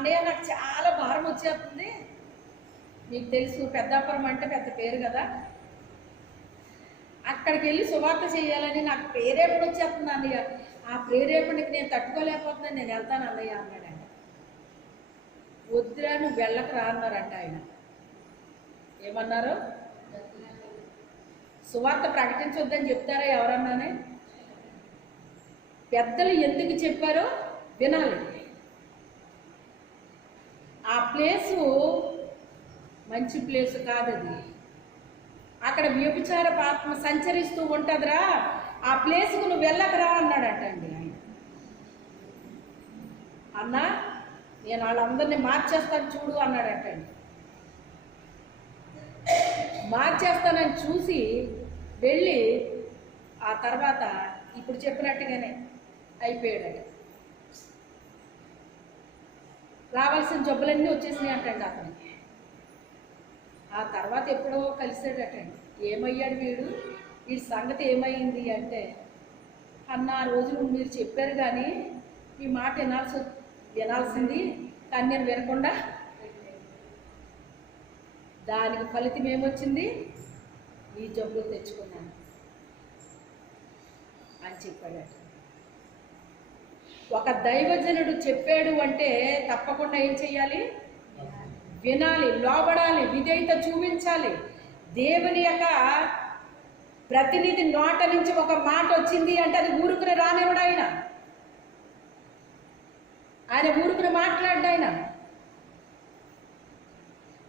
అన్నయ్య నాకు చాలా భారం వచ్చేస్తుంది. మీకు తెలుసు పెద్దాపురం అంటే పెద్ద పేరు కదా. అక్కడికి వెళ్ళి శుభార్త చేయాలని నాకు ప్రేరేపణ వచ్చేస్తుంది అన్నయ్య. ఆ ప్రేరేపణకి నేను తట్టుకోలేకపోతున్నాను నేను వెళ్తాను అన్నయ్య అన్నాడంట వద్దురా నువ్వు వెళ్ళకు రాన్నారంట ఆయన. ఏమన్నారు? సువార్త ప్రకటించొద్దని చెప్తారా ఎవరన్నానే? పెద్దలు ఎందుకు చెప్పారో వినాలి. ఆ ప్లేసు మంచి ప్లేసు కాదది. అక్కడ వ్యభిచార పాత్మ సంచరిస్తూ ఉంటుందిరా. ఆ ప్లేస్కు నువ్వు వెళ్ళకరా అన్నాడట అండి ఆయన. అన్నా నేను వాళ్ళందరినీ మార్చేస్తాను చూడు అన్నాడటండి. మార్చేస్తానని చూసి వెళ్ళి ఆ తర్వాత ఇప్పుడు చెప్పినట్టుగానే అయిపోయాడట. రావాల్సిన జబ్బులన్నీ వచ్చేసినాయి అంటండి అతను. ఆ తర్వాత ఎప్పుడో కలిసాడటండి. ఏమయ్యాడు వీడు? వీడి సంగతి ఏమైంది అంటే అన్న ఆ రోజు మీరు చెప్పారు కానీ ఈ మాట వినాల్సి వినాల్సింది కానీ నేను వినకుండా దానికి ఫలితం ఏమొచ్చింది? ఈ జబ్బులు తెచ్చుకున్నాను అని చెప్పాడట. ఒక దైవజనుడు చెప్పాడు అంటే తప్పకుండా ఏం చెయ్యాలి? వినాలి లోబడాలి విధేయత చూపించాలి. దేవుని యొక్క ప్రతినిధి నోట నుంచి ఒక మాట వచ్చింది అంటే అది ఊరుకుని రానివ్వడు ఆయన. ఆయన ఊరుకుని మాట్లాడ్డు ఆయన.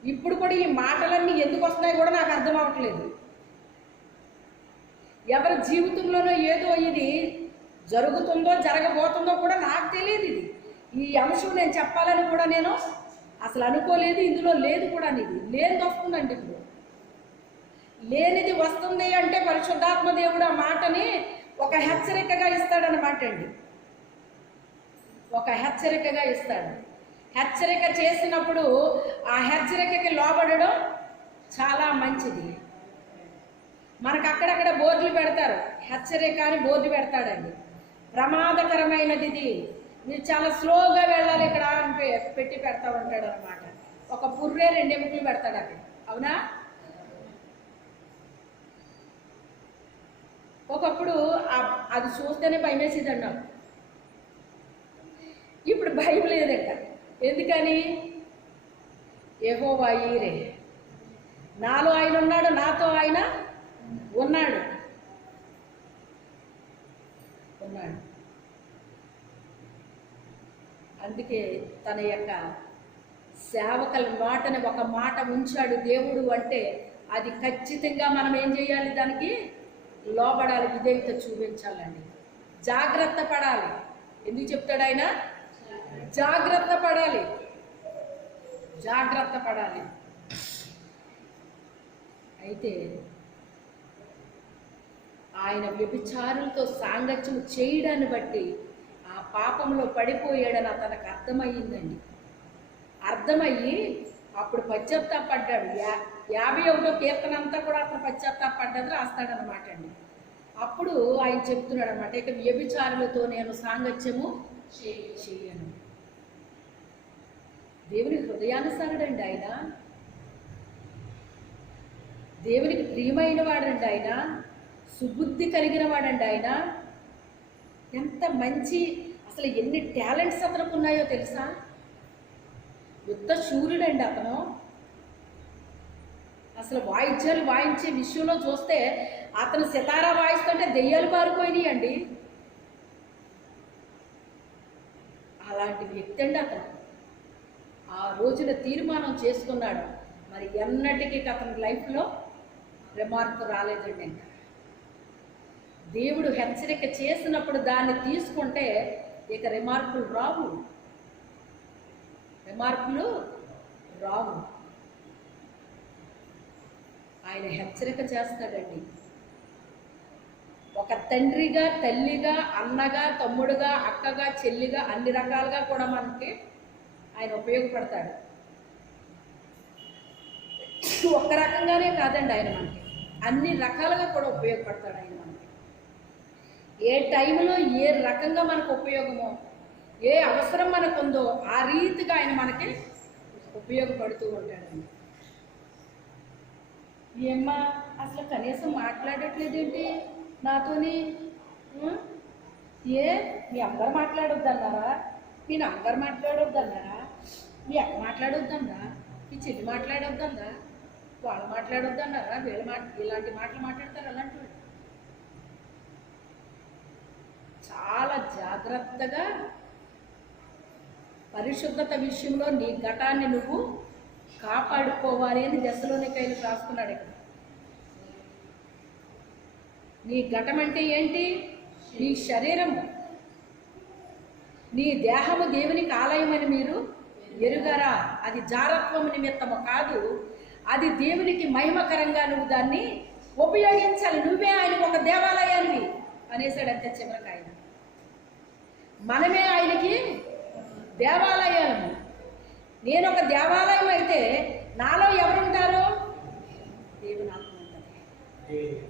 ఇప్పుడు కూడా ఈ మాటలన్నీ ఎందుకు వస్తున్నాయి కూడా నాకు అర్థం అవ్వట్లేదు. ఎవరి జీవితంలోనో ఏదో ఇది జరుగుతుందో జరగబోతుందో కూడా నాకు తెలియదు ఇది. ఈ అంశం నేను చెప్పాలని కూడా నేను అసలు అనుకోలేదు ఇందులో లేదు కూడా ఇది లేనిది వస్తుందండి ఇప్పుడు. లేనిది వస్తుంది అంటే పరిశుద్ధాత్మ దేవుడు ఆ మాటని ఒక హెచ్చరికగా ఇస్తాడనమాట అండి. ఒక హెచ్చరికగా ఇస్తాడు. హెచ్చరిక చేసినప్పుడు ఆ హెచ్చరికకి లోబడడం చాలా మంచిది. మనకు అక్కడక్కడ బోర్డులు పెడతారు. హెచ్చరిక అని బోర్డు పెడతాడండి. ప్రమాదకరమైనది ఇది మీరు చాలా స్లోగా వెళ్ళాలి ఇక్కడ అని పె- పెట్టి పెడతా ఉంటాడు అనమాట ఒక పుర్రే రెండు పెడతాడు అక్కడ అవునా? ఒకప్పుడు అది చూస్తేనే భయమేసేది అన్నాం ఇప్పుడు భయం లేదంట. ఎందుకని? ఏహో ఈరే. నాలో ఆయన ఉన్నాడు నాతో ఆయన ఉన్నాడు. ఉన్నాడు అందుకే తన యొక్క సేవకుల మాటని ఒక మాట ఉంచాడు దేవుడు అంటే అది ఖచ్చితంగా మనం ఏం చేయాలి దానికి? లోబడాలి విధేయత చూపించాలండి. జాగ్రత్త పడాలి. ఎందుకు చెప్తాడు ఆయన? జాగ్రత్త పడాలి. జాగ్రత్త పడాలి. అయితే ఆయన వ్యభిచారులతో సాంగత్యం చేయడాన్ని బట్టి ఆ పాపంలో పడిపోయాడని అతనికి అర్థమయ్యిందండి. అర్థమయ్యి అప్పుడు పశ్చాత్తాపడ్డాడు. యా యాభై ఒకటో కీర్తన అంతా కూడా అతను పశ్చాత్తాపడ్డది రాస్తాడనమాట అండి. అప్పుడు ఆయన చెప్తున్నాడు అనమాట ఇక వ్యభిచారులతో నేను సాంగత్యము చేయను. దేవుని హృదయానుసారుడండి ఆయన. దేవునికి ప్రియమైన వాడండి ఆయన. సుబుద్ధి కలిగిన వాడండి ఆయన. ఎంత మంచి అసలు ఎన్ని టాలెంట్స్ అతనికి ఉన్నాయో తెలుసా? యుద్ధ శూర్యుడండి అతను. అసలు వాయిద్యాలు వాయించే విషయంలో చూస్తే అతను సితారా వాయిస్తుంటే దెయ్యాలు పారిపోయినాయి అండి అలాంటి వ్యక్తి అండి అతను. ఆ రోజున తీర్మానం చేసుకున్నాడు. మరి ఎన్నటికీ అతని లైఫ్లో రిమార్క్ రాలేదండి ఇంకా. దేవుడు హెచ్చరిక చేసినప్పుడు దాన్ని తీసుకుంటే ఇక రిమార్కులు రావు. రిమార్కులు రావు. ఆయన హెచ్చరిక చేస్తాడండి. ఒక తండ్రిగా తల్లిగా అన్నగా తమ్ముడుగా అక్కగా చెల్లిగా అన్ని రకాలుగా కూడా మనకి ఆయన ఉపయోగపడతాడు. ఒక్క రకంగానే కాదండి ఆయన మనకి. అన్ని రకాలుగా కూడా ఉపయోగపడతాడు ఆయన మనకి. ఏ టైంలో ఏ రకంగా మనకు ఉపయోగమో ఏ అవసరం మనకు ఉందో ఆ రీతిగా ఆయన మనకి ఉపయోగపడుతూ ఉంటాడండి. ఏమ్మా అసలు కనీసం మాట్లాడట్లేదేంటి? నాతోని ఏ? మీ అమ్మగారు మాట్లాడొద్దన్నారా? మీ నాన్నగారు మాట్లాడొద్దన్నారా? మీ అక్క మాట్లాడొద్దన్నా మీ చెల్లి మాట్లాడొద్దందా వాళ్ళు మాట్లాడొద్దన్నారా? వీళ్ళు మాట ఇలాంటి మాటలు మాట్లాడతారు అలాంటి వాళ్ళు చాలా జాగ్రత్తగా పరిశుద్ధత విషయంలో నీ ఘటాన్ని నువ్వు కాపాడుకోవాలి అని దశలోని కైలు రాసుకున్నాడు ఇక్కడ. నీ ఘటం అంటే ఏంటి? నీ శరీరము. నీ దేహము దేవునికి ఆలయమని మీరు ఎరుగరా? అది జారత్వము నిమిత్తము కాదు. అది దేవునికి మహిమకరంగా నువ్వు దాన్ని ఉపయోగించాలి. నువ్వే ఆయన ఒక దేవాలయాన్ని అనేసాడు అంతే చివరికి ఆయన. మనమే ఆయనకి దేవాలయాలము. నేను ఒక దేవాలయం అయితే నాలో ఎవరుంటారు? దేవుని ఆత్మ ఉంటుంది.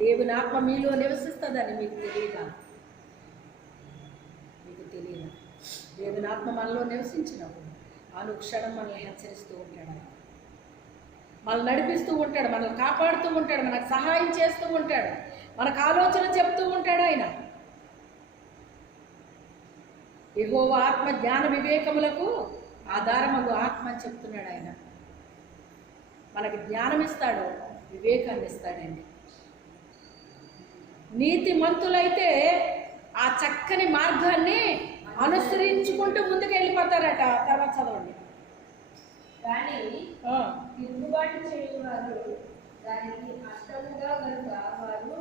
దేవుని ఆత్మ మీలో నివసిస్తుందని మీకు తెలియదా? మీకు తెలియదా? దేవుని ఆత్మ మనలో నివసించినప్పుడు అనుక్షణం మనల్ని హెచ్చరిస్తూ ఉంటాడు. మనల్ని నడిపిస్తూ ఉంటాడు మనల్ని కాపాడుతూ ఉంటాడు మనకు సహాయం చేస్తూ ఉంటాడు మనకు ఆలోచన చెప్తూ ఉంటాడు ఆయన. ఎగోవ ఆత్మ జ్ఞాన వివేకములకు ఆధారమగు ఆత్మ అని చెప్తున్నాడు ఆయన. మనకి జ్ఞానం ఇస్తాడు వివేకాన్ని ఇస్తాడండి. నీతి మంతులైతే ఆ చక్కని మార్గాన్ని అనుసరించుకుంటూ ముందుకు వెళ్ళిపోతారట తర్వాత చదవండి. కానీ చేయువారు దానికి అడ్డముగా గనుక వారు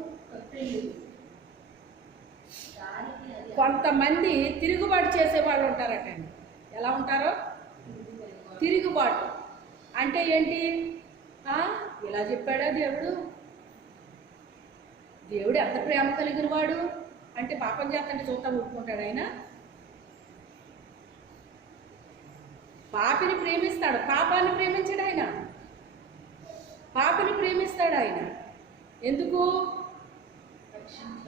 కొంతమంది తిరుగుబాటు చేసే వాళ్ళు ఉంటారటండి. ఎలా ఉంటారో? తిరుగుబాటు. అంటే ఏంటి? ఇలా చెప్పాడా దేవుడు? దేవుడు ఎంత ప్రేమ కలిగిన వాడు? అంటే పాపం చేస్తుంటే చూస్తా ఊరుకుంటాడు ఆయన. పాపిని ప్రేమిస్తాడు. పాపాన్ని ప్రేమించాడు ఆయన. పాపిని ప్రేమిస్తాడు ఆయన. ఎందుకు?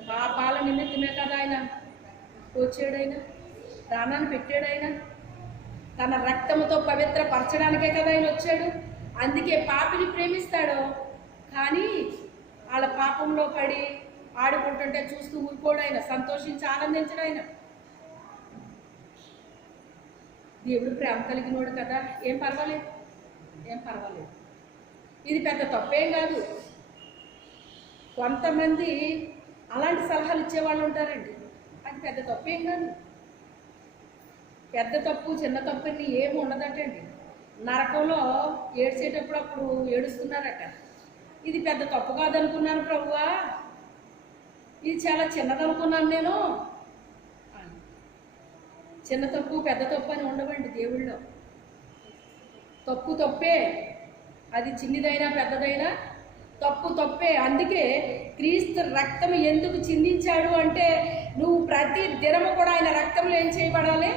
పాపాల నిమిత్తమే కదా ఆయన వచ్చాడు ప్రాణాన్ని పెట్టాడు తన రక్తముతో పవిత్రపరచడానికే కదా ఆయన వచ్చాడు. అందుకే పాపిని ప్రేమిస్తాడు. కానీ వాళ్ళ పాపంలో పడి ఆడుకుంటుంటే చూస్తూ ఊరుకోడు ఆయన సంతోషించి ఆనందించడు ఆయన దేవుడు ప్రేమ కలిగినోడు కదా. ఏం పర్వాలేదు. ఏం పర్వాలేదు. ఇది పెద్ద తప్పేం కాదు. కొంతమంది అలాంటి సలహాలు ఇచ్చేవాళ్ళు ఉంటారండి. అది పెద్ద తప్పేం కాదు. పెద్ద తప్పు చిన్న తప్పు అని ఏమి ఉండదటండి. నరకంలో ఏడ్చేటప్పుడు అప్పుడు ఏడుస్తున్నారట. ఇది పెద్ద తప్పు కాదనుకున్నాను ప్రభువా. ఇది చాలా చిన్నదనుకున్నాను నేను. చిన్న తప్పు పెద్ద తప్పు అని ఉండవండి దేవుళ్ళో. తప్పు తప్పే. అది చిన్నదైనా పెద్దదైనా తప్పు తప్పే. అందుకే క్రీస్తు రక్తం ఎందుకు చిందించాడు అంటే నువ్వు ప్రతి దినము కూడా ఆయన రక్తంలో ఏం చేయబడాలి?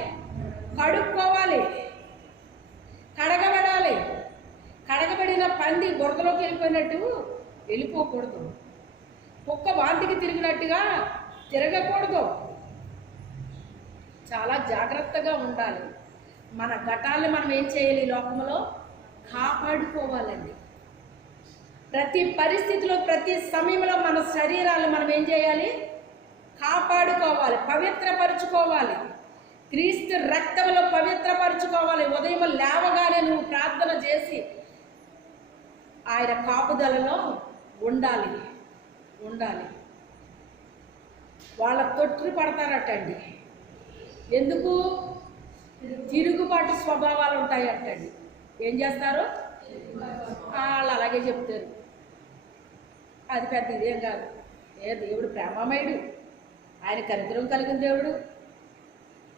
కడుక్కోవాలి. కడగబడాలి. కడగబడిన పంది బురదలోకి వెళ్ళిపోయినట్టు వెళ్ళిపోకూడదు. కుక్క వాంతికి తిరిగినట్టుగా తిరగకూడదు. చాలా జాగ్రత్తగా ఉండాలి. మన ఘటాలను మనం ఏం చేయాలి ఈ లోకంలో? కాపాడుకోవాలండి. ప్రతి పరిస్థితిలో ప్రతి సమయంలో మన శరీరాలు మనం ఏం చేయాలి? కాపాడుకోవాలి పవిత్రపరుచుకోవాలి. క్రీస్తు రక్తంలో పవిత్రపరుచుకోవాలి. ఉదయం లేవగానే నువ్వు ప్రార్థన చేసి ఆయన కాపుదలలో ఉండాలి ఉండాలి. వాళ్ళ తొట్టు పడతారటండి. ఎందుకు? తిరుగుబాటు స్వభావాలు ఉంటాయి అంటండి ఏం చేస్తారు? వాళ్ళు అలాగే చెప్తారు. అది పెద్ద ఇదేం కాదు. ఏ దేవుడు ప్రేమమయుడు. ఆయన కరిద్రం కలిగిన దేవుడు.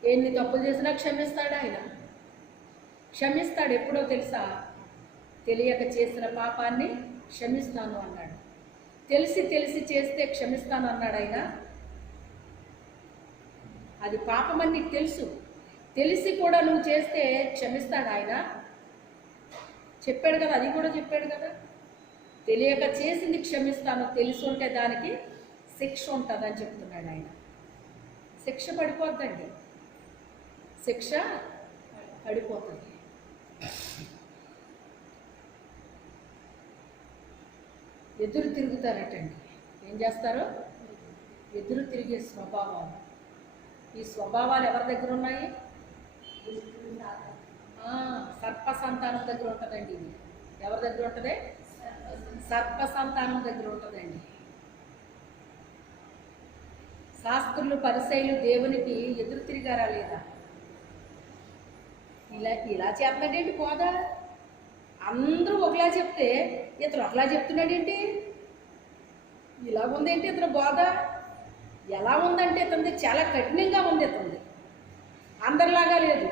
ఎన్ని తప్పులు చేసినా క్షమిస్తాడు ఆయన. క్షమిస్తాడు ఎప్పుడో తెలుసా? తెలియక చేసిన పాపాన్ని క్షమిస్తాను అన్నాడు. తెలిసి తెలిసి చేస్తే క్షమిస్తాను అన్నాడు ఆయన. అది పాపమని నీకు తెలుసు. తెలిసి కూడా నువ్వు చేస్తే క్షమిస్తాడు ఆయన. చెప్పాడు కదా అది కూడా చెప్పాడు కదా. తెలియక చేసింది క్షమిస్తాను తెలిసి ఉంటే దానికి శిక్ష ఉంటుందని చెప్తున్నాడు ఆయన. శిక్ష పడిపోద్దండి. శిక్ష పడిపోతుంది. ఎదురు తిరుగుతారటండి. ఏం చేస్తారు? ఎదురు తిరిగే స్వభావాలు. ఈ స్వభావాలు ఎవరి దగ్గర ఉన్నాయి? సర్ప సంతానం దగ్గర ఉంటుందండి ఇది. ఎవరి దగ్గర ఉంటుంది? సర్ప సంతానం దగ్గర ఉంటుందండి. శాస్త్రులు పరిశైలు దేవునికి ఎదురు తిరిగారా లేదా? ఇలా ఇలా చేస్తున్నాడేంటి పోదా అందరూ ఒకలా చెప్తే ఇతను ఒకలా చెప్తున్నాడేంటి ఇలా ఉందేంటి ఇతను బోధ? ఎలా ఉందంటే ఇతనిది చాలా కఠినంగా ఉంది ఇతనిది. అందరిలాగా లేదు.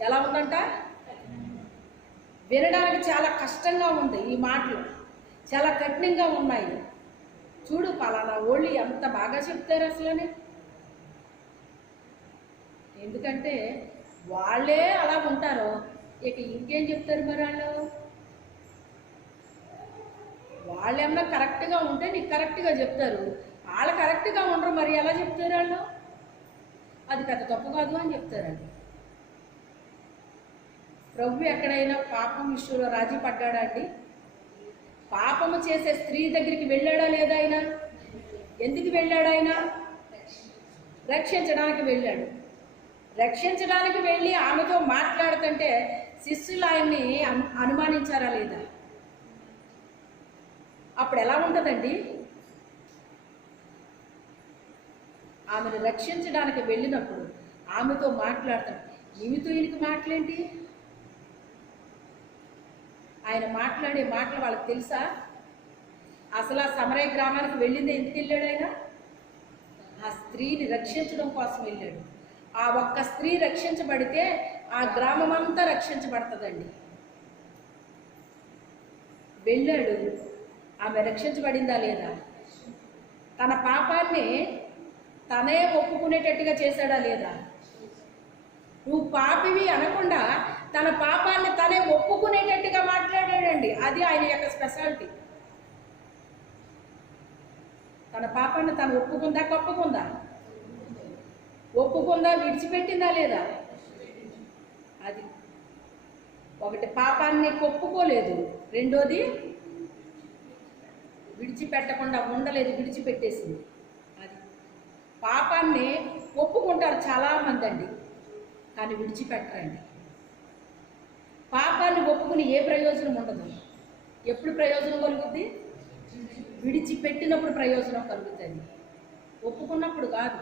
ఎలా ఉందంట? వినడానికి చాలా కష్టంగా ఉంది ఈ మాటలు. చాలా కఠినంగా ఉన్నాయి. చూడు పలానా ఓళ్ళు ఎంత బాగా చెప్తారు అసలని. ఎందుకంటే వాళ్ళే అలా ఉంటారు. ఇక ఇంకేం చెప్తారు మరి వాళ్ళు? వాళ్ళేమన్నా కరెక్ట్గా ఉంటే నీకు కరెక్ట్గా చెప్తారు. వాళ్ళు కరెక్ట్గా ఉండరు మరి ఎలా చెప్తారు వాళ్ళు? అది పెద్ద తప్పు కాదు అని చెప్తారండి. ప్రభు ఎక్కడైనా పాపం విషయంలో రాజీ పడ్డాడా అండి? పాపము చేసే స్త్రీ దగ్గరికి వెళ్ళాడా లేదా ఆయన? ఎందుకు వెళ్ళాడు ఆయన? రక్షించడానికి వెళ్ళాడు. రక్షించడానికి వెళ్ళి ఆమెతో మాట్లాడుతుంటే శిష్యులు ఆయన్ని అనుమానించారా లేదా? అప్పుడు ఎలా ఉంటుందండి? ఆమెను రక్షించడానికి వెళ్ళినప్పుడు ఆమెతో మాట్లాడతాడు. ఈమెతో ఈయనకి మాటలేంటి? ఆయన మాట్లాడే మాటలు వాళ్ళకి తెలుసా? అసలు ఆ సమరయ గ్రామానికి వెళ్ళింది ఎందుకు వెళ్ళాడు ఆయన? ఆ స్త్రీని రక్షించడం కోసం వెళ్ళాడు. ఆ ఒక్క స్త్రీ రక్షించబడితే ఆ గ్రామం అంతా రక్షించబడుతుందండి. వెళ్ళాడు. ఆమె రక్షించబడిందా లేదా? తన పాపాన్ని తనే ఒప్పుకునేటట్టుగా చేశాడా లేదా? నువ్వు పాపివి అనకుండా తన పాపాన్ని తనే ఒప్పుకునేటట్టుగా మాట్లాడాడండి. అది ఆయన యొక్క స్పెషాలిటీ. తన పాపాన్ని తను ఒప్పుకుందా కప్పుకుందా? ఒప్పుకుందా విడిచిపెట్టిందా లేదా? అది ఒకటి పాపాన్ని ఒప్పుకోలేదు రెండోది విడిచిపెట్టకుండా ఉండలేదు విడిచిపెట్టేసింది. అది పాపాన్ని ఒప్పుకుంటారు చాలామంది అండి కానీ విడిచిపెట్టరండి. పాపాన్ని ఒప్పుకుని ఏ ప్రయోజనం ఉండదు. ఎప్పుడు ప్రయోజనం కలుగుద్ది? విడిచిపెట్టినప్పుడు ప్రయోజనం కలుగుతుంది. ఒప్పుకున్నప్పుడు కాదు.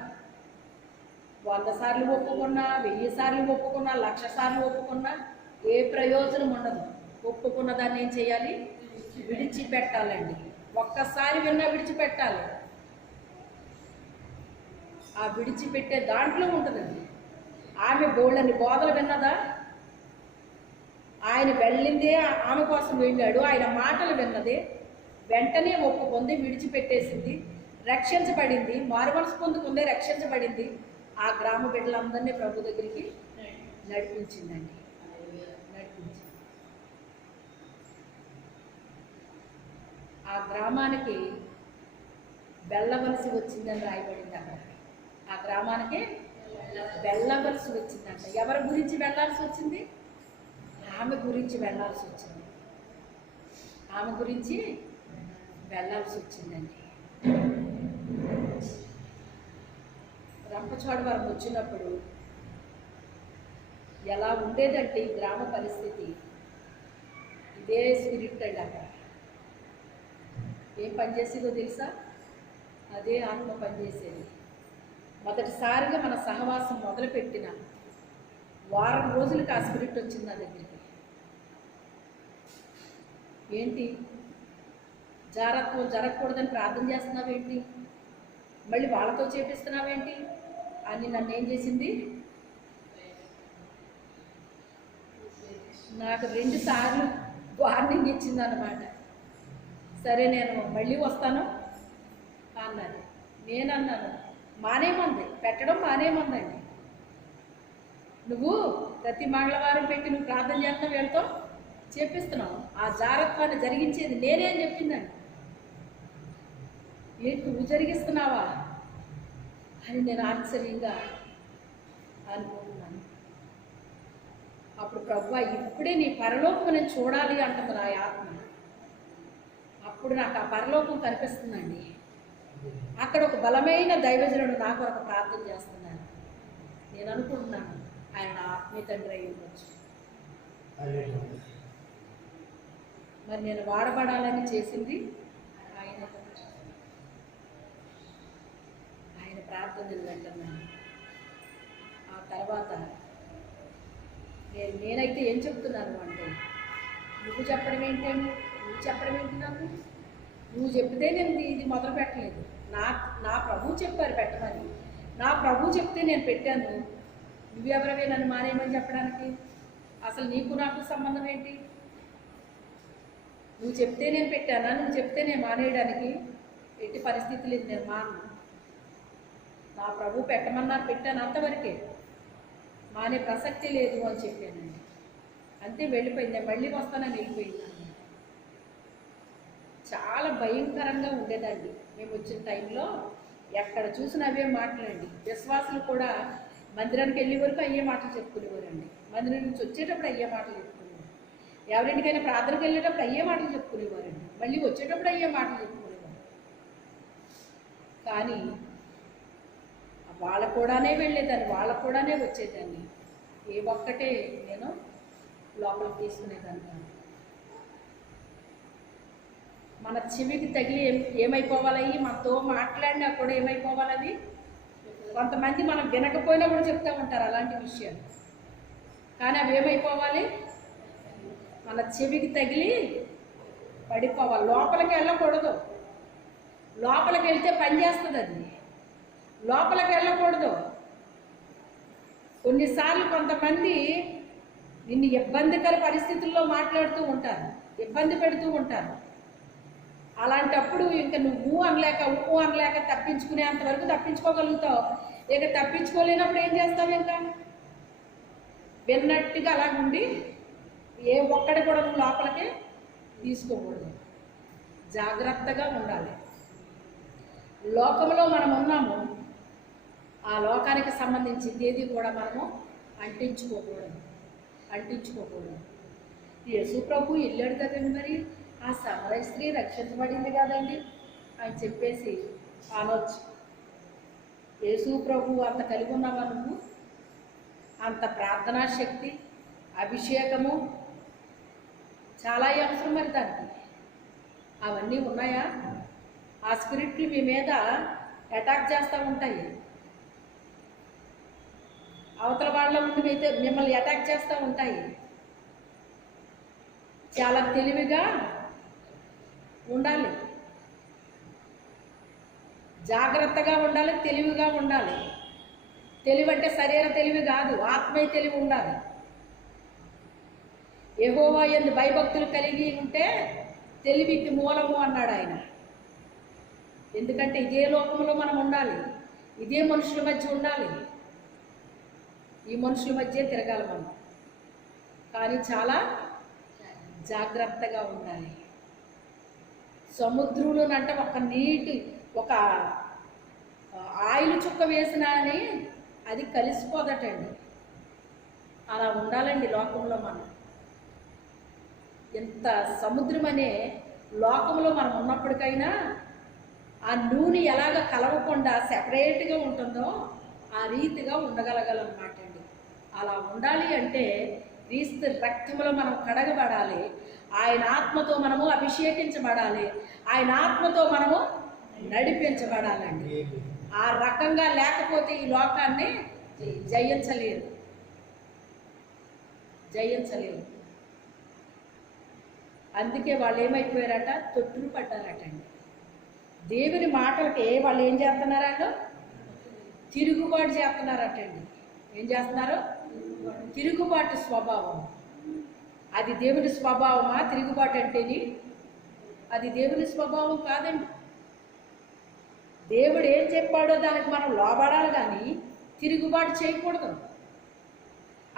వంద సార్లు ఒప్పుకున్నా వెయ్యి సార్లు ఒప్పుకున్నా లక్ష సార్లు ఒప్పుకున్నా ఏ ప్రయోజనం ఉండదు. ఒప్పుకున్న దాన్ని ఏం చేయాలి? విడిచిపెట్టాలండి. ఒక్కసారి విన్నా విడిచిపెట్టాలి. ఆ విడిచిపెట్టే దాంట్లో ఉంటుందండి. ఆమె బోళ్ళని బోధలు విన్నదా? ఆయన వెళ్ళిందే ఆమె కోసం వెళ్ళాడు. ఆయన మాటలు విన్నదే వెంటనే ఒప్పుకుంది విడిచిపెట్టేసింది. రక్షించబడింది. మార్బల్స్ పొందుకుందే రక్షించబడింది. ఆ గ్రామ బిడ్డలందరినీ ప్రభు దగ్గరికి నడిపించిందండి. నడిపించింది. ఆ గ్రామానికి వెళ్ళవలసి వచ్చిందని రాయబడింది అక్కడ. ఆ గ్రామానికి వెళ్ళవలసి వచ్చిందంట. ఎవరి గురించి వెళ్ళాల్సి వచ్చింది? ఆమె గురించి వెళ్ళాల్సి వచ్చింది. ఆమె గురించి వెళ్ళాల్సి వచ్చిందండి. రంపచోడవరం వచ్చినప్పుడు ఎలా ఉండేదంటే ఈ గ్రామ పరిస్థితి. ఇదే స్పిరిట్ అండి అక్కడ. ఏం పనిచేసేదో తెలుసా? అదే ఆత్మ పనిచేసేది మొదటిసారిగా మన సహవాసం మొదలుపెట్టిన వారం రోజులకి ఆ స్పిరిట్ వచ్చింది నా దగ్గరికి. ఏంటి? జారత్వం జరగకూడదని ప్రార్థన చేస్తున్నావేంటి? మళ్ళీ వాళ్ళతో చేపిస్తున్నావేంటి? అని నన్ను ఏం చేసింది? నాకు రెండు సార్లు వార్నింగ్ ఇచ్చింది అనమాట సరే నేను మళ్ళీ వస్తాను అన్నది. నేనన్నాను మానేమంది? పెట్టడం మానేమందండి. నువ్వు ప్రతి మంగళవారం పెట్టి నువ్వు ప్రార్థన చేస్తావు వెళ్తావు చేపిస్తున్నావు. ఆ జారత్వాన్ని జరిగించేది నేనే అని చెప్పిందండి ఏంటి నువ్వు జరిగిస్తున్నావా? అని నేను ఆశ్చర్యంగా అనుకుంటున్నాను అప్పుడు ప్రభు ఇప్పుడే నీ పరలోకం నేను చూడాలి అంటుంది నా ఆత్మ. అప్పుడు నాకు ఆ పరలోకం కనిపిస్తుందండి. అక్కడ ఒక బలమైన దైవజనుడు నా కొరకు ప్రార్థన చేస్తున్నాను నేను అనుకుంటున్నాను ఆయన ఆత్మీయ తండ్రి అయి ఉండొచ్చు. మరి నేను వాడబడాలని చేసింది ఆయన ఆయన ప్రార్థనలు వింటున్నాను. ఆ తర్వాత నేను నేనైతే ఏం చెప్తున్నాను అంటే నువ్వు చెప్పడం ఏంటండి నువ్వు చెప్పడం ఏంటి నాకు నువ్వు చెప్తే నేను ఇది- ఇది మొదలు పెట్టలేదు. నా నా ప్రభు చెప్పారు పెట్టమని. నా ప్రభు చెప్తే నేను పెట్టాను. నువ్వెవరవే నన్ను మానేయమని చెప్పడానికి? అసలు నీకు నాకు సంబంధం ఏంటి? నువ్వు చెప్తే నేను పెట్టానా? నువ్వు చెప్తే నేను మానేయడానికి ఎట్టి పరిస్థితి లేదు నేను మాను నా ప్రభు పెట్టమన్నారు పెట్టాను అంతవరకే. మానే ప్రసక్తి లేదు అని చెప్పానండి. అంతే వెళ్ళిపోయింది. నేను మళ్ళీ వస్తానని వెళ్ళిపోయింది చాలా భయంకరంగా ఉండేదండి. మేము వచ్చిన టైంలో ఎక్కడ చూసినా అవే మాటలండి. విశ్వాసులు కూడా మందిరానికి వెళ్ళే వరకు అయ్యే మాటలు చెప్పుకునేవారండి. మందిరం నుంచి వచ్చేటప్పుడు అయ్యే మాటలు ఎవరింటికైనా ప్రార్థనకు వెళ్ళేటప్పుడు అయ్యే మాటలు చెప్పుకునేవారండి మళ్ళీ వచ్చేటప్పుడు అయ్యే మాటలు చెప్పుకునేవారు. కానీ వాళ్ళ కూడానే వెళ్ళేదాన్ని వాళ్ళ కూడానే వచ్చేదాన్ని. ఏ ఒక్కటే నేను లోపలికి తీసుకునేదాన్ని కాదు. మన చెవికి తగిలి ఏమైపోవాలి ఏమైపోవాలయ్యి మనతో మాట్లాడినా కూడా ఏమైపోవాలది కొంతమంది మనం వినకపోయినా కూడా చెప్తూ ఉంటారు అలాంటి విషయాలు. కానీ అవి ఏమైపోవాలి? మన చెవికి తగిలి పడిపోవాలి. లోపలికి వెళ్ళకూడదు. లోపలికి వెళ్తే పని చేస్తుంది అది. లోపలికి వెళ్ళకూడదు. కొన్నిసార్లు కొంతమంది నిన్ను ఇబ్బందికర పరిస్థితుల్లో మాట్లాడుతూ ఉంటారు. ఇబ్బంది పెడుతూ ఉంటారు. అలాంటప్పుడు ఇంకా నువ్వు అనలేక ఉప్పు అనలేక తప్పించుకునేంత వరకు తప్పించుకోగలుగుతావు. ఇక తప్పించుకోలేనప్పుడు ఏం చేస్తావు ఇంకా? విన్నట్టుగా అలాగుండి ఏ ఒక్కడి కూడా నువ్వు లోపలికి తీసుకోకూడదు. జాగ్రత్తగా ఉండాలి. లోకంలో మనం ఉన్నాము ఆ లోకానికి సంబంధించింది ఏది కూడా మనము అంటించుకోకూడదు. అంటించుకోకూడదు. యేసు ప్రభు వెళ్ళాడు కదండి మరి? ఆ సమరయ స్త్రీ రక్షించబడింది కదండి? అని చెప్పేసి అనొచ్చు. యేసు ప్రభు అంత కలిగి ఉన్నావా నువ్వు? అంత ప్రార్థనా శక్తి అభిషేకము చాలా అవసరం మరి దానికి. అవన్నీ ఉన్నాయా? ఆ స్పిరిట్లు మీ మీద అటాక్ చేస్తూ ఉంటాయి. అవతల వాళ్ళ ముందు మీతో మిమ్మల్ని అటాక్ చేస్తూ ఉంటాయి. చాలా తెలివిగా ఉండాలి. జాగ్రత్తగా ఉండాలి తెలివిగా ఉండాలి. తెలివి అంటే శరీర తెలివి కాదు ఆత్మీయ తెలివి ఉండాలి. ఎహోవా ఎందు భయభక్తులు కలిగి ఉంటే తెలివికి మూలము అన్నాడు ఆయన. ఎందుకంటే ఇదే లోకంలో మనం ఉండాలి. ఇదే మనుషుల మధ్య ఉండాలి. ఈ మనుషుల మధ్య తిరగాలి మనం. కానీ చాలా జాగ్రత్తగా ఉండాలి. సముద్రంలోనంటే ఒక నీటి ఒక ఆయిల్ చుక్క వేసినా అని అది కలిసిపోదటండి. అలా ఉండాలండి లోకంలో మనం. ఎంత సముద్రం అనే లోకంలో మనం ఉన్నప్పటికైనా ఆ నూనె ఎలాగ కలవకుండా సెపరేట్గా ఉంటుందో ఆ రీతిగా ఉండగలగాలన్నమాట అండి. అలా ఉండాలి అంటే క్రీస్తు రక్తంలో మనం కడగబడాలి ఆయన ఆత్మతో మనము అభిషేకించబడాలి ఆయన ఆత్మతో మనము నడిపించబడాలండి. ఆ రకంగా లేకపోతే ఈ లోకాన్ని జయించలేరు. జయించలేరు. అందుకే వాళ్ళు ఏమైపోయారట? తొట్టులు పడ్డారటండి. దేవుని మాటలకి వాళ్ళు ఏం చేస్తున్నారట తిరుగుబాటు చేస్తున్నారటండి. ఏం చేస్తున్నారు? తిరుగుబాటు స్వభావం. అది దేవుని స్వభావమా? తిరుగుబాటు అంటేని? అది దేవుని స్వభావం కాదండి. దేవుడు ఏం చెప్పాడో దానికి మనం లోబడాలి కానీ తిరుగుబాటు చేయకూడదు.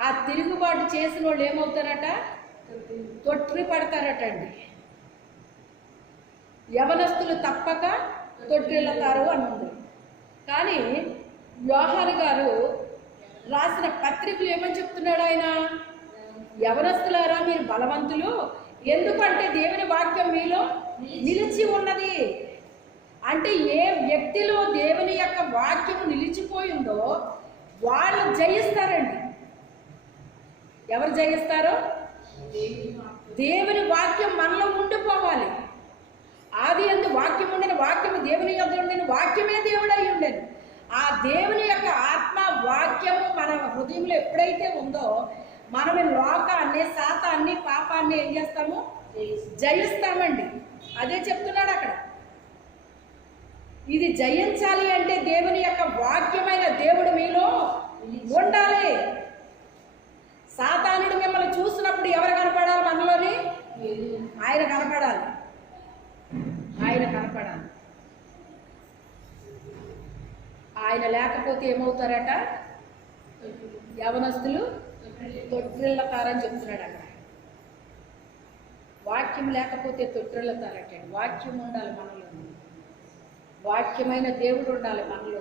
ఆ తిరుగుబాటు చేసిన వాళ్ళు ఏమవుతారట? తొట్టిని పడతారటండి. యవనస్తులు తప్పక తొట్టిల్లుతారు అని ఉంది కానీ యోహాను గారు రాసిన పత్రికలు ఏమని చెప్తున్నాడు ఆయన? యవనస్తులారా మీరు బలవంతులు. ఎందుకంటే దేవుని వాక్యం మీలో నిలిచి ఉన్నది. అంటే ఏ వ్యక్తిలో దేవుని యొక్క వాక్యం నిలిచిపోయిందో వాళ్ళు జయిస్తారండి. ఎవరు జయిస్తారో? దేవుని వాక్యం మనలో ఉండిపోవాలి. ఆది ఎందు వాక్యం ఉండిన వాక్యము దేవుని యొక్క ఉండని వాక్యమే దేవుడై ఉండేది. ఆ దేవుని యొక్క ఆత్మ వాక్యము మన హృదయంలో ఎప్పుడైతే ఉందో మనం లోకాన్ని శాతాన్ని పాపాన్ని ఏం చేస్తాము? జయిస్తామండి. అదే చెప్తున్నాడు అక్కడ. ఇది జయించాలి అంటే దేవుని యొక్క వాక్యమైన దేవుడు మీలో ఉండాలి. సాతానుడు మిమ్మల్ని చూసినప్పుడు ఎవరు కనపడాలి మనలోని? ఆయన కనపడాలి. ఆయన కనపడాలి. ఆయన లేకపోతే ఏమవుతారట? యవనస్తులు తొట్టిల్లతారని చెప్తున్నాడు అక్కడ వాక్యం లేకపోతే తొట్టిల్లతారట. వాక్యం ఉండాలి మనలో వాక్యమైన దేవుడు ఉండాలి మనలో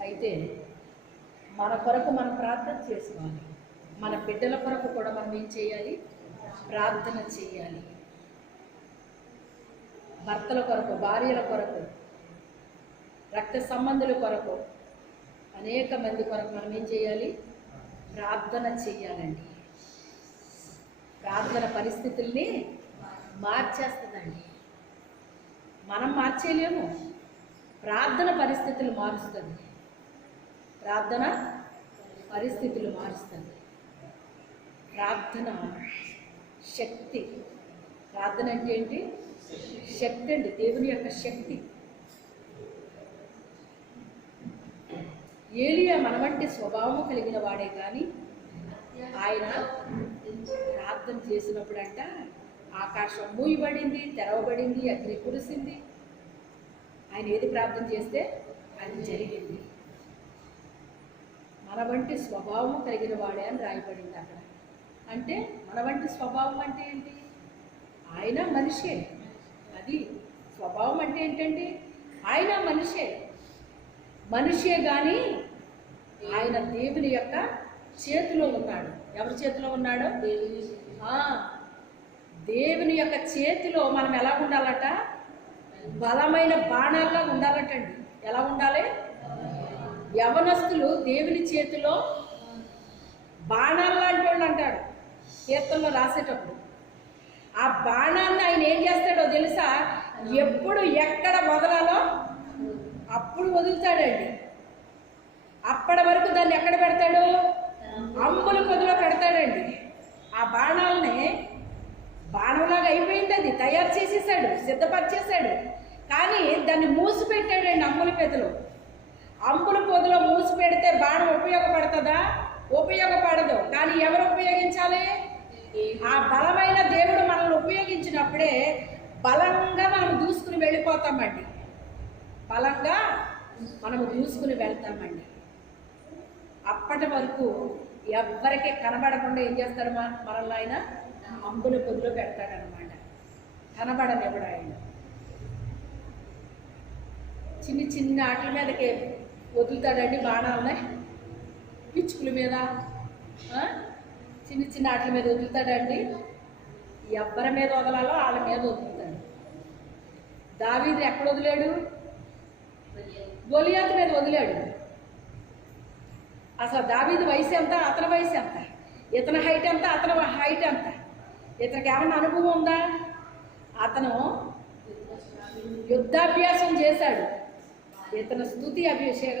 అయితే మన కొరకు మనం ప్రార్థన చేసుకోవాలి మన బిడ్డల కొరకు కూడా మనం ఏం చేయాలి? ప్రార్థన చేయాలి. భర్తల కొరకు భార్యల కొరకు రక్త సంబంధుల కొరకు అనేక మంది కొరకు మనం ఏం చేయాలి? ప్రార్థన చేయాలండి. ప్రార్థన పరిస్థితుల్ని మార్చేస్తుందండి. మనం మార్చేయలేము. ప్రార్థన పరిస్థితులు మారుస్తుంది. ప్రార్థన పరిస్థితులు మారుస్తుంది ప్రార్థన శక్తి. ప్రార్థన అంటే ఏంటి? శక్తి అండి. దేవుని యొక్క శక్తి. ఏలియా మనవంటి స్వభావము కలిగిన వాడే కానీ ఆయన ప్రార్థన చేసినప్పుడంట ఆకాశం మూయబడింది తెరవబడింది అగ్ని కురిసింది. ఆయన ఏది ప్రార్థన చేస్తే అది జరిగింది. మన వంటి స్వభావము కలిగిన వాడే అని రాయబడింది అక్కడ. అంటే మన వంటి స్వభావం అంటే ఏంటి? ఆయన మనిషే. అది స్వభావం అంటే ఏంటండి? ఆయన మనిషే. మనిషే కానీ ఆయన దేవుని యొక్క చేతిలో ఉన్నాడు. ఎవరి చేతిలో ఉన్నాడు? దేవుని యొక్క చేతిలో మనం ఎలా ఉండాలట? బలమైన బాణాల్లో ఉండాలటండి. ఎలా ఉండాలి? యవనస్తులు దేవుని చేతిలో బాణాలు లాంటి వాళ్ళు అంటాడు. కీర్తనలో రాసేటప్పుడు. ఆ బాణాన్ని ఆయన ఏం చేస్తాడో తెలుసా? ఎప్పుడు ఎక్కడ వదలాలో అప్పుడు వదులుతాడండి. అప్పటి వరకు దాన్ని ఎక్కడ పెడతాడు? అంబుల పొదిలో పెడతాడండి. ఆ బాణాలని బాణంలాగా అయిపోయింది అది. తయారు చేసేసాడు సిద్ధపరిచేశాడు కానీ దాన్ని మూసి పెట్టాడండి అంబుల పెదలో అంబుల పొదిలో మూసి పెడితే బాణం ఉపయోగపడుతుందా? ఉపయోగపడదు. కానీ ఎవరు ఉపయోగించాలి? ఆ బలమైన దేవుడు మనల్ని ఉపయోగించినప్పుడే బలంగా మనం దూసుకుని వెళ్ళిపోతామండి. బలంగా మనము దూసుకుని వెళ్తామండి. అప్పటి వరకు ఎవ్వరికి కనబడకుండా ఏం చేస్తారు మన మనల్ని ఆయన? అంబుల పొదిలో పెడతాడనమాట. కనబడనివ్వడు ఆయన. చిన్న చిన్న ఆటల మీదకి వదులుతాడండి బాణాలని పిచ్చుకుల మీద చిన్న చిన్న ఆటల మీద వదులుతాడండి. ఎవ్వరి మీద వదలాలో వాళ్ళ మీద వదులుతాడు. దావీది ఎక్కడ వదిలాడు? గొలియాతు మీద వదిలాడు. అసలు దావీది వయసు ఎంత అతని వయసు ఎంత? ఇతని హైట్ ఎంత అతని హైట్ ఎంత? ఇతనికి ఏమన్నా అనుభవం ఉందా? అతను యుద్ధాభ్యాసం చేశాడు. ఇతను స్థుతి అభిషేక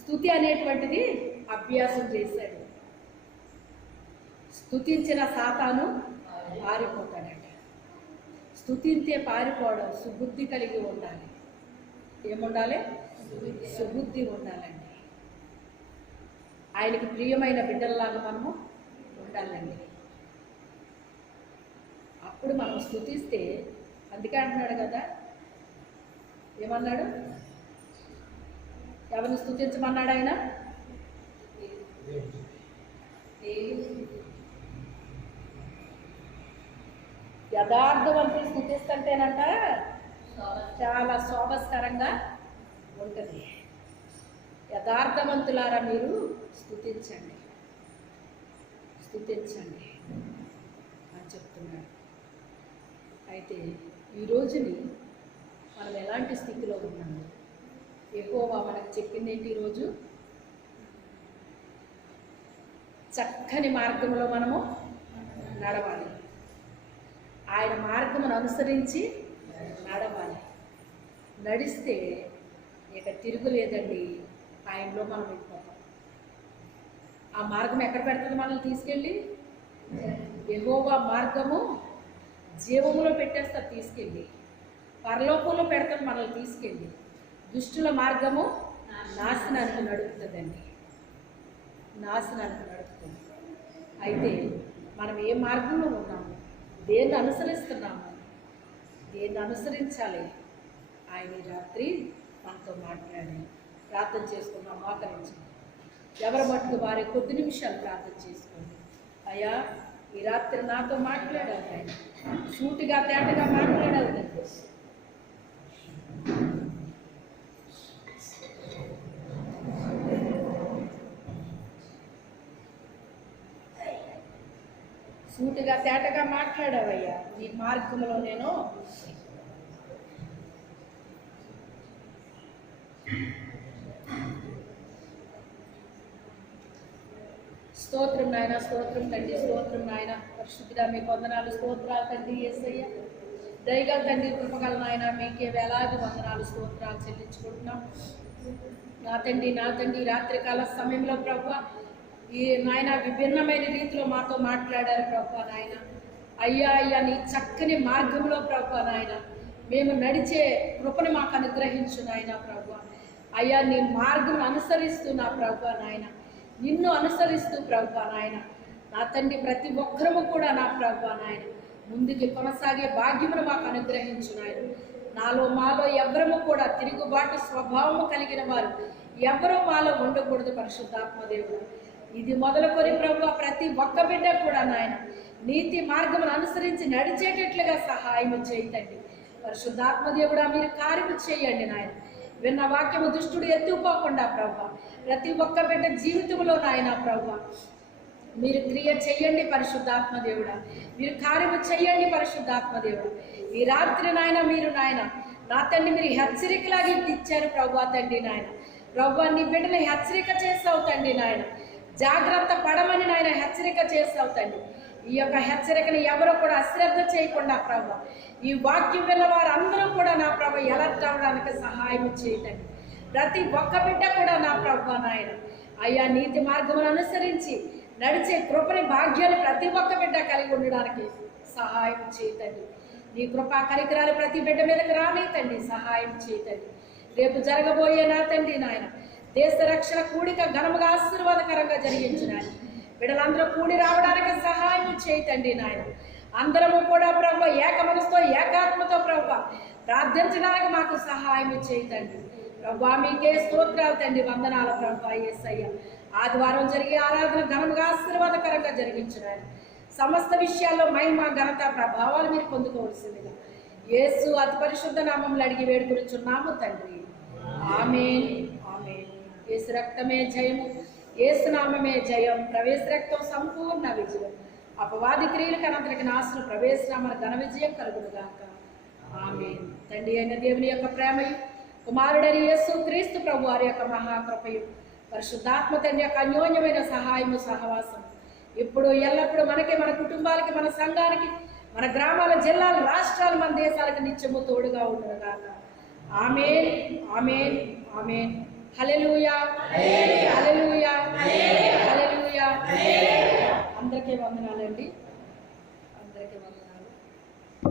స్థుతి అనేటువంటిది అభ్యాసం చేశాడు. స్థుతించిన సాతాను పారిపోతాడట. స్థుతింతే పారిపోవడం సుబుద్ధి కలిగి ఉండాలి. ఏముండాలి? సుబుద్ధి ఉండాలండి. ఆయనకి ప్రియమైన బిడ్డల్లాగా మనము ఉండాలండి. అప్పుడు మనం స్థుతిస్తే అందుకే అంటున్నాడు కదా ఏమన్నాడు? ఎవరిని స్థుతించమన్నాడు ఆయన? యథార్థవంతులు స్థుతిస్తుంటేనంట చాలా శోభస్కరంగా ఉంటుంది. యథార్థవంతులారా మీరు స్థుతించండి. స్థుతించండి అని చెప్తున్నాడు. అయితే ఈ రోజుని మనం ఎలాంటి స్థితిలో ఉన్నాము? ఎహోవా మనకు చెప్పింది ఏంటి ఈరోజు? చక్కని మార్గంలో మనము నడవాలి. ఆయన మార్గమును అనుసరించి నడవాలి. నడిస్తే ఇక తిరుగులేదండి ఆయనలో మనం వెళ్ళిపోతాం. ఆ మార్గం ఎక్కడ పెడుతుంది మనల్ని తీసుకెళ్ళి? ఎగోవా మార్గము జీవములో పెట్టేస్తారు తీసుకెళ్ళి. పరలోకంలో పెడతారు మనల్ని తీసుకెళ్ళి. దుష్టుల మార్గము నాశనానికి నడుపుతుందండి. నాశనానికి నడుపుతుంది. అయితే మనం ఏ మార్గంలో ఉన్నాము? దేన్ని అనుసరిస్తున్నాము? దేన్ని అనుసరించాలి? ఆయన రాత్రి మనతో మాట్లాడి ప్రార్థన చేసుకున్నాం మోకరించండి ఎవరి మట్టుకు వారి కొద్ది నిమిషాలు ప్రార్థన చేసుకోండి. అయ్యా ఈ రాత్రి నాతో మాట్లాడాలి ఆయన. సూటిగా తేటగా మాట్లాడాలి తండ్రి సూటిగా తేటగా మాట్లాడావయ్యా. నీ మార్గంలో నేను స్తోత్రం నాయన స్తోత్రం తండ్రి స్తోత్రం నాయన. పరిశుద్ధిగా మీ వందనాలు స్తోత్రాలు తండ్రి ఏసయ్య. దయగల తండ్రి కృపగల నాయన మీకే వేలాది వందనాలు స్తోత్రాలు చెల్లించుకుంటున్నాం. నా తండ్రి నా తండ్రి రాత్రికాల సమయంలో ప్రభు ఈ నాయన విభిన్నమైన రీతిలో మాతో మాట్లాడారు ప్రభా నాయన. అయ్యా అయ్యా నీ చక్కని మార్గంలో ప్రభు నాయన. మేము నడిచే కృపను మాకు అనుగ్రహించు నాయన ప్రభు. అయ్యా నీ మార్గం అనుసరిస్తూ నా ప్రభు నాయన. నిన్ను అనుసరిస్తూ ప్రభు నాయన. నా తండ్రి ప్రతి ఒక్కరము కూడా నా ప్రభు నాయన. ముందుకి కొనసాగే భాగ్యమును మాకు అనుగ్రహించు నాయన. నాలో మాలో ఎవరము కూడా తిరుగుబాటు స్వభావము కలిగిన వారు ఎవరూ మాలో ఉండకూడదు పరిశుద్ధాత్మదేవుడు ఇది మొదలుకొని ప్రభు ప్రతి ఒక్క బిడ్డ కూడా నాయన నీతి మార్గమును అనుసరించి నడిచేటట్లుగా సహాయం చేయండి. పరిశుద్ధాత్మ దేవుడా మీరు కార్యము చేయండి నాయన. విన్న వాక్యము దుష్టుడు ఎత్తుకుపోకుండా ప్రభు ప్రతి ఒక్క బిడ్డ జీవితంలో నాయన ప్రభు మీరు క్రియ చెయ్యండి పరిశుద్ధాత్మ దేవుడా. మీరు కార్యము చెయ్యండి పరిశుద్ధాత్మ దేవుడు. ఈ రాత్రి నాయన మీరు నాయన నా తండ్రి మీరు హెచ్చరికలాగా ఇచ్చారు ప్రభు తండ్రి నాయన. ప్రభు నీ బిడ్డని హెచ్చరిక చేసావు తండ్రి నాయన. జాగ్రత్త పడమని నాయన హెచ్చరిక చేసావు తండ్రి. ఈ యొక్క హెచ్చరికని ఎవరు కూడా అశ్రద్ధ చేయకుండా ప్రభు ఈ వాక్యం విన్న వారు అందరూ కూడా నా ప్రభు ఎలర్ట్ అవ్వడానికి సహాయం చేయటండి ప్రతి ఒక్క బిడ్డ కూడా నా ప్రభు నాయన అయ్యా నీతి మార్గమును అనుసరించి నడిచే కృపని భాగ్యాన్ని ప్రతి ఒక్క బిడ్డ కలిగి ఉండడానికి సహాయం చేయతండి నీ కృపా కరికరాలు ప్రతి బిడ్డ మీదకి రానితండి సహాయం చేయతండి రేపు జరగబోయే నా తండ్రి నాయన? దేశ రక్షణ కూడిక ఘనముగా ఆశీర్వాదకరంగా జరిగించినాయి బిడ్డలందరూ కూడి రావడానికి సహాయం చేయతండి నాయన. అందరము కూడా ప్రభు ఏక మనసుతో ఏకాత్మతో ప్రభు ప్రార్థించడానికి మాకు సహాయం చేయతండి. ప్రభు మీకే స్తోత్రాలు తండ్రి వందనాల ప్రభు ఏసయ్య. ఆదివారం జరిగే ఆరాధన ఘనముగా ఆశీర్వాదకరంగా జరిగించిన సమస్త విషయాల్లో మహిమ ఘనత ప్రభావాలు మీరు పొందుకోవాల్సిందిగా. యేసు అతి పరిశుద్ధ నామంలో అడిగి వేడుకొనిచున్నాము తండ్రి. ఆమె ఏసు యేసు రక్తమే జయము ఏసునామమే నామమే జయం ప్రవేశ రక్తం సంపూర్ణ విజయం. అపవాది క్రియలకు అనంతరికి నాశనం ప్రవేశనామన ఘన విజయం కలుగునుగాక ఆమె తండ్రి అయిన దేవుని యొక్క ప్రేమయు కుమారుడని యేసు క్రీస్తు ప్రభు వారి యొక్క మహాకృపయు పరిశుద్ధాత్మ తండ్రి యొక్క అన్యోన్యమైన సహాయము సహవాసం ఇప్పుడు ఎల్లప్పుడూ మనకి మన కుటుంబాలకి మన సంఘానికి మన గ్రామాల జిల్లాల రాష్ట్రాలు మన దేశాలకు నిత్యము తోడుగా ఉండరుగాక ఆమెన్. ఆమె ఆమె అందరికీ వందనాలండి.